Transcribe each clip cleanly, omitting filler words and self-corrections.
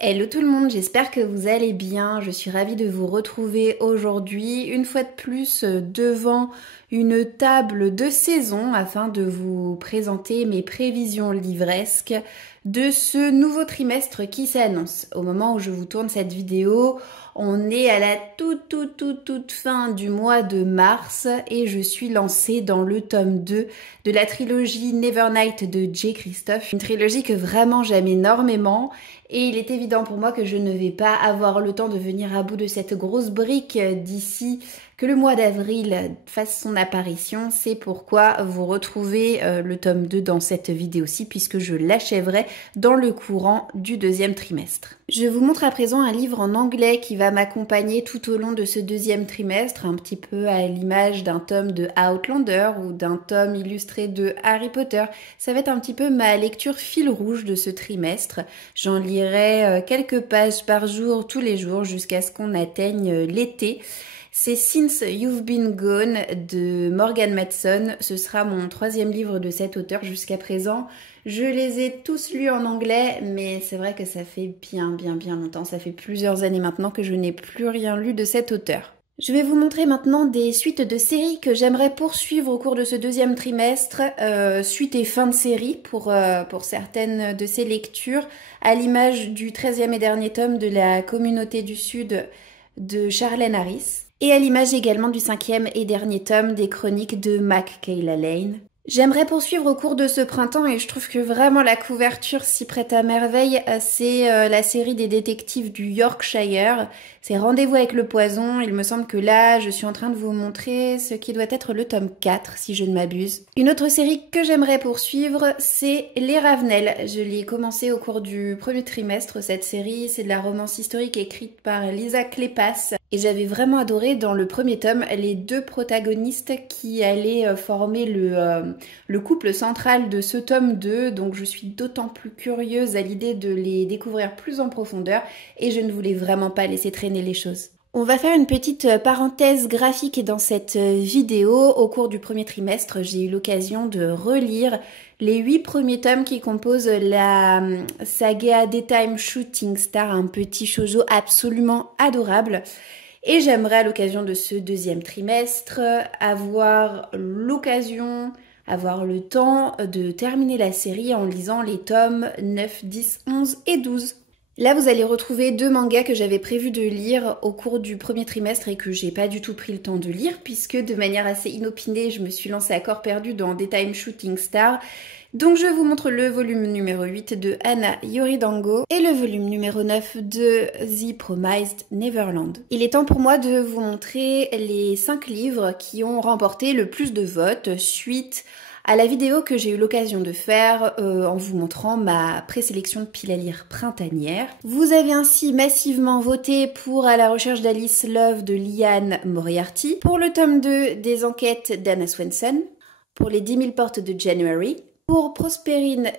Hello tout le monde, j'espère que vous allez bien. Je suis ravie de vous retrouver aujourd'hui, une fois de plus, devant une table de saison afin de vous présenter mes prévisions livresques de ce nouveau trimestre qui s'annonce. Au moment où je vous tourne cette vidéo, on est à la toute fin du mois de mars et je suis lancée dans le tome 2 de la trilogie Nevernight de J. Christophe. Une trilogie que vraiment j'aime énormément et il est évident pour moi que je ne vais pas avoir le temps de venir à bout de cette grosse brique d'ici que le mois d'avril fasse son apparition. C'est pourquoi vous retrouvez le tome 2 dans cette vidéo-ci puisque je l'achèverai dans le courant du deuxième trimestre. Je vous montre à présent un livre en anglais qui va m'accompagner tout au long de ce deuxième trimestre, un petit peu à l'image d'un tome de Outlander ou d'un tome illustré de Harry Potter. Ça va être un petit peu ma lecture fil rouge de ce trimestre. J'en lirai quelques pages par jour, tous les jours, jusqu'à ce qu'on atteigne l'été. C'est Since You've Been Gone de Morgan Matson. Ce sera mon troisième livre de cet auteur jusqu'à présent. Je les ai tous lus en anglais, mais c'est vrai que ça fait bien longtemps. Ça fait plusieurs années maintenant que je n'ai plus rien lu de cet auteur. Je vais vous montrer maintenant des suites de séries que j'aimerais poursuivre au cours de ce deuxième trimestre. Suite et fin de série pour certaines de ces lectures, à l'image du 13e et dernier tome de La Communauté du Sud de Charlène Harris. Et à l'image également du 5e et dernier tome des chroniques de Michaela Lane. J'aimerais poursuivre au cours de ce printemps et je trouve que vraiment la couverture s'y prête à merveille. C'est la série des détectives du Yorkshire. C'est Rendez-vous avec le poison. Il me semble que là, je suis en train de vous montrer ce qui doit être le tome 4, si je ne m'abuse. Une autre série que j'aimerais poursuivre, c'est Les Ravenel. Je l'ai commencé au cours du premier trimestre, cette série. C'est de la romance historique écrite par Lisa Kleypas. Et j'avais vraiment adoré dans le premier tome les deux protagonistes qui allaient former le couple central de ce tome 2, donc je suis d'autant plus curieuse à l'idée de les découvrir plus en profondeur et je ne voulais vraiment pas laisser traîner les choses. On va faire une petite parenthèse graphique dans cette vidéo. Au cours du premier trimestre, j'ai eu l'occasion de relire les 8 premiers tomes qui composent la saga Daytime Shooting Star, un petit shoujo absolument adorable. Et j'aimerais à l'occasion de ce deuxième trimestre avoir le temps de terminer la série en lisant les tomes 9, 10, 11 et 12. Là, vous allez retrouver 2 mangas que j'avais prévu de lire au cours du premier trimestre et que j'ai pas du tout pris le temps de lire puisque de manière assez inopinée, je me suis lancée à corps perdu dans Daytime Shooting Star. Donc je vous montre le volume numéro 8 de Hana Yoridango et le volume numéro 9 de The Promised Neverland. Il est temps pour moi de vous montrer les 5 livres qui ont remporté le plus de votes suite à la vidéo que j'ai eu l'occasion de faire en vous montrant ma présélection de piles à lire printanière. Vous avez ainsi massivement voté pour À la recherche d'Alice Love de Liane Moriarty, pour le tome 2 des enquêtes d'Anna Swenson, pour les 10 000 portes de January, pour Prospérine,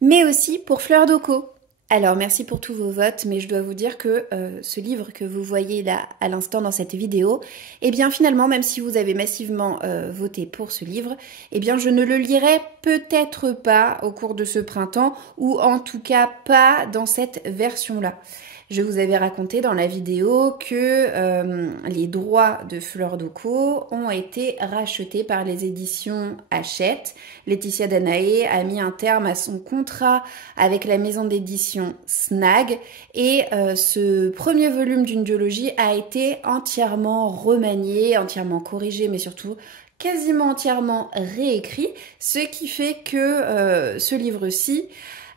mais aussi pour Fleur d'Oko. Alors merci pour tous vos votes, mais je dois vous dire que ce livre que vous voyez là à l'instant dans cette vidéo, eh bien finalement, même si vous avez massivement voté pour ce livre, eh bien je ne le lirai peut-être pas au cours de ce printemps, ou en tout cas pas dans cette version-là. Je vous avais raconté dans la vidéo que les droits de Fleur d'Oko ont été rachetés par les éditions Hachette. Laetitia Danaé a mis un terme à son contrat avec la maison d'édition Snag et ce premier volume d'une duologie a été entièrement remanié, entièrement corrigé, mais surtout quasiment entièrement réécrit, ce qui fait que ce livre-ci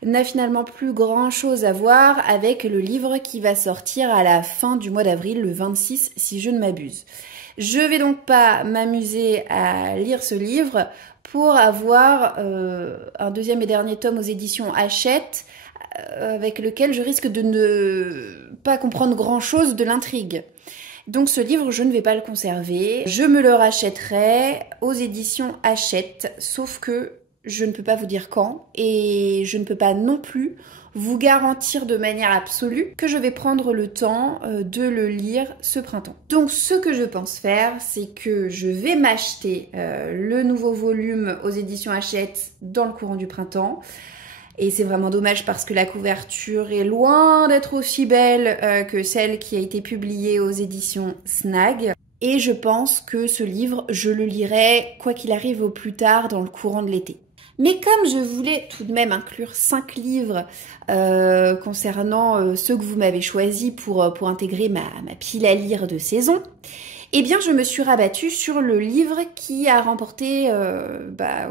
n'a finalement plus grand chose à voir avec le livre qui va sortir à la fin du mois d'avril, le 26 si je ne m'abuse. Je vais donc pas m'amuser à lire ce livre pour avoir un deuxième et dernier tome aux éditions Hachette avec lequel je risque de ne pas comprendre grand chose de l'intrigue. Donc ce livre, je ne vais pas le conserver, je me le rachèterai aux éditions Hachette, sauf que je ne peux pas vous dire quand et je ne peux pas non plus vous garantir de manière absolue que je vais prendre le temps de le lire ce printemps. Donc ce que je pense faire, c'est que je vais m'acheter le nouveau volume aux éditions Hachette dans le courant du printemps Et c'est vraiment dommage parce que la couverture est loin d'être aussi belle que celle qui a été publiée aux éditions Snag. Et je pense que ce livre, je le lirai quoi qu'il arrive au plus tard dans le courant de l'été. Mais comme je voulais tout de même inclure 5 livres concernant ceux que vous m'avez choisis pour intégrer ma pile à lire de saison, eh bien je me suis rabattue sur le livre qui a remporté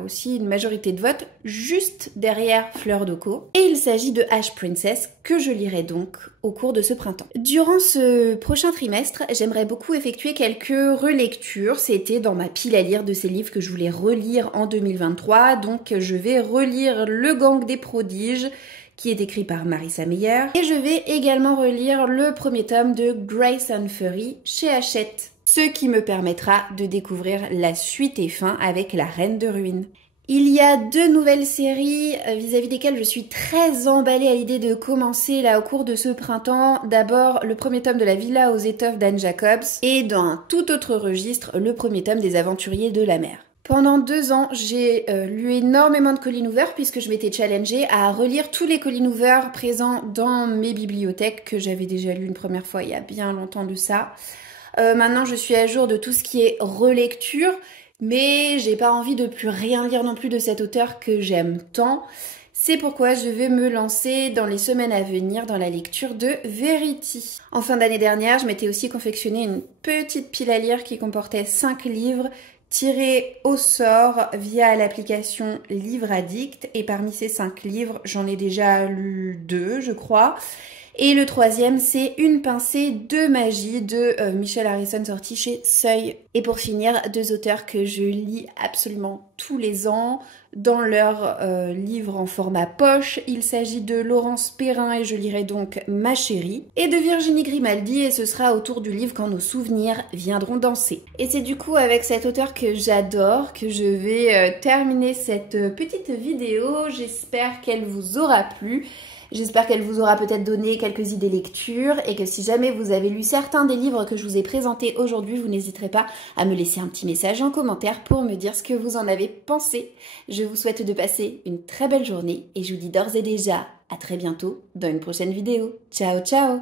aussi une majorité de votes juste derrière Fleur d'Oco. Et il s'agit de Ash Princess que je lirai donc au cours de ce printemps. Durant ce prochain trimestre, j'aimerais beaucoup effectuer quelques relectures. C'était dans ma pile à lire de ces livres que je voulais relire en 2023. Donc je vais relire Le Gang des Prodiges, qui est écrit par Marissa Meyer. Et je vais également relire le premier tome de Grace and Fury chez Hachette, ce qui me permettra de découvrir la suite et fin avec La Reine de Ruines. Il y a 2 nouvelles séries vis-à-vis desquelles je suis très emballée à l'idée de commencer là au cours de ce printemps. D'abord, le premier tome de La Villa aux étoffes d'Anne Jacobs et dans un tout autre registre, le premier tome des Aventuriers de la mer. Pendant 2 ans, j'ai lu énormément de Colleen Hoover puisque je m'étais challengée à relire tous les Colleen Hoover présents dans mes bibliothèques que j'avais déjà lu une première fois il y a bien longtemps de ça. Maintenant, je suis à jour de tout ce qui est relecture, mais j'ai pas envie de plus rien lire non plus de cet auteur que j'aime tant. C'est pourquoi je vais me lancer dans les semaines à venir dans la lecture de Verity. En fin d'année dernière, je m'étais aussi confectionné une petite pile à lire qui comportait 5 livres tirés au sort via l'application Livre Addict. Et parmi ces 5 livres, j'en ai déjà lu 2, je crois. Et le 3e, c'est Une pincée de magie de Michel Harrison, sorti chez Seuil. Et pour finir, 2 auteurs que je lis absolument tous les ans dans leurs livres en format poche. Il s'agit de Laurence Perrin et je lirai donc Ma chérie. Et de Virginie Grimaldi et ce sera autour du livre Quand nos souvenirs viendront danser. Et c'est du coup avec cet auteur que j'adore que je vais terminer cette petite vidéo. J'espère qu'elle vous aura plu. J'espère qu'elle vous aura peut-être donné quelques idées lecture et que si jamais vous avez lu certains des livres que je vous ai présentés aujourd'hui, vous n'hésiterez pas à me laisser un petit message en commentaire pour me dire ce que vous en avez pensé. Je vous souhaite de passer une très belle journée et je vous dis d'ores et déjà à très bientôt dans une prochaine vidéo. Ciao ciao!